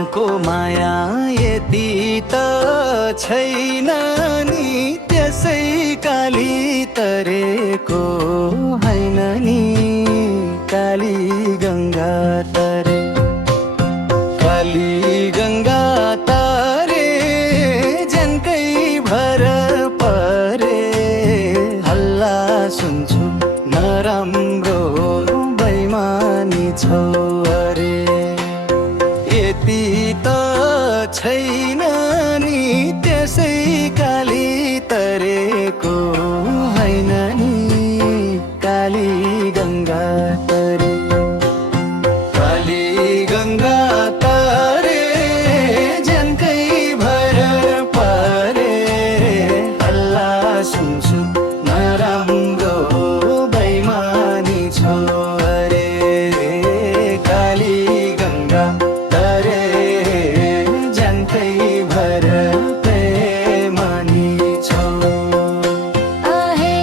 मनको माया यति त छैन नि, त्यसै काली तरेको हैन नि, काली गङ्गा तरे। काली गङ्गा तरे जनकै भर परे, हल्ला सुन्छु नराम्रो बैमानी छौ अरे। यति त छैन नि, त्यसै काली तरेको हैन नि, काली गङ्गा तरे। काली गङ्गा तरे जनकै भर परे, हल्ला सुन्छु नराम्रो बैमानी छौ अरे। काली गङ्गा तरे जनकै भर प्रेमानी छौ। आहे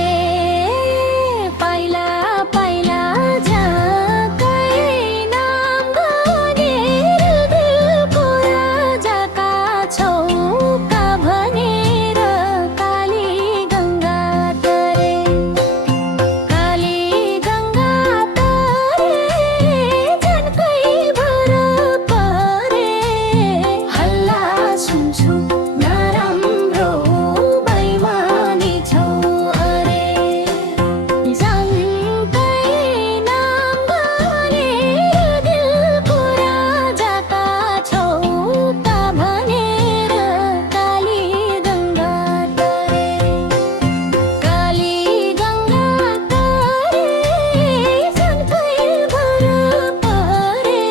पाइला पाइला झकै नाम गरेर दिलको राजाका छौ का भनेर, काली गङ्गा तरे। काली गङ्गा तरे जनकै भर परे, हल्ला सुन्छु नराम्रो बैमानी छौ अरे। जनकै नाम गरेर दिलको राजाका छौ का भनेर, काली गङ्गा तरे। काली गङ्गा तरे जनकै भर परे,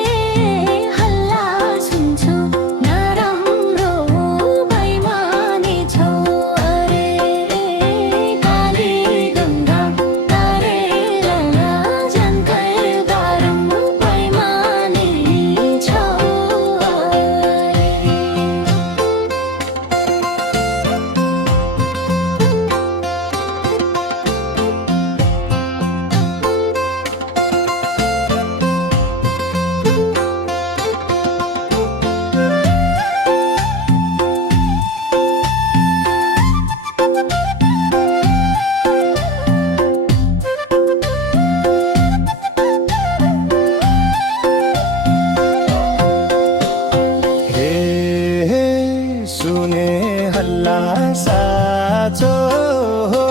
हल्ला सुन्छु नराम्रो बैमानी छौ अरे। काली गङ्गा तरे जनकै भर बैमानी छौ अरे। हे सुने हल्ला साँचो हो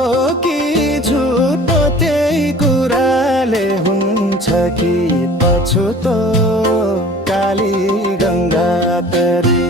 कि झुटो, त्यही कुराले हुन्छ कि पछुतो, काली गङ्गा तरे।